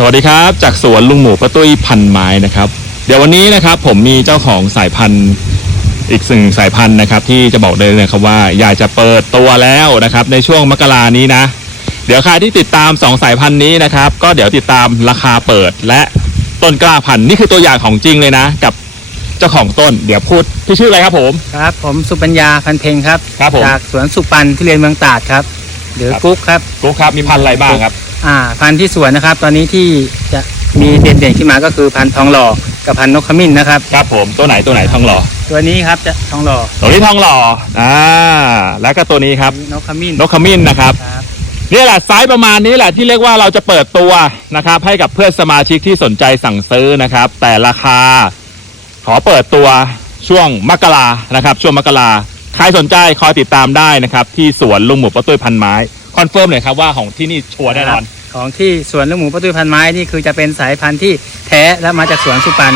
สวัสดีครับ จากสวนลุงหมูประตุ้ยพันไม้นะครับ เดี๋ยววันนี้นะครับผมมีเจ้าของสายพันธุ์อีกสิ่งสายพันธุ์นะครับ ที่จะบอกได้เลยนะครับว่าอยากจะเปิดตัวแล้วนะครับ ในช่วงมกรานี้นะ เดี๋ยวใครที่ติดตามสองสายพันธุ์นี้นะครับ ก็เดี๋ยวติดตามราคาเปิดและต้นกล้าพันธุ์นี่คือตัวอย่างของจริงเลยนะ กับเจ้าของต้นเดี๋ยวพูดพี่ชื่ออะไรครับผม ครับ ผมสุปัญญาพันเพ็งครับ ครับผม จากสวนสุปันที่เรียนเมืองตราดครับ หรือครับ กุ๊กครับกุ๊กครับมีพันธุ์อะไรบ้างครับ อ่า พันธุ์ที่สวนนะครับ ตอนนี้ที่จะมีเด่นๆขึ้นมาก็คือพันธุ์ทองหล่อกับพันธุ์นกขมิ้นนะครับ ครับผมตัวไหนตัวไหนทองหล่อตัวนี้ครับจะทองหล่อตัวนี้ทองหล่ออ่าแล้วก็ตัวนี้ครับ นกขมิ้นนกขมิ้นนะครับ ครับ นี่แหละไซส์ประมาณนี้แหละที่เรียกว่าเราจะเปิดตัวนะครับ ให้กับเพื่อนสมาชิกที่สนใจสั่งซื้อนะครับ แต่ราคา ขอเปิดตัวช่วงมกรานะครับ ช่วงมกรา ใครสนใจคอยติดตามได้นะครับ ที่สวนลุงหมูป้าตุ้ยพันไม้คอนเฟิร์มเลยครับว่าของที่นี่ชัวร์แน่นอน ของที่สวนลูกหมูประตูพันไม้นี่คือจะเป็นสายพันธุ์ที่แท้และมาจากสวนสุปัน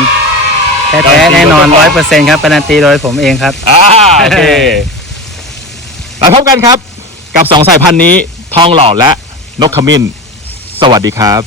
แท้ ๆ แน่นอนร้อยเปอร์เซ็นต์ครับการันตีโดยผมเองครับอ่าโอเคมาพบกันครับ กับสองสายพันธุ์นี้ทองหล่อและนกขมิ้น สวัสดีครับ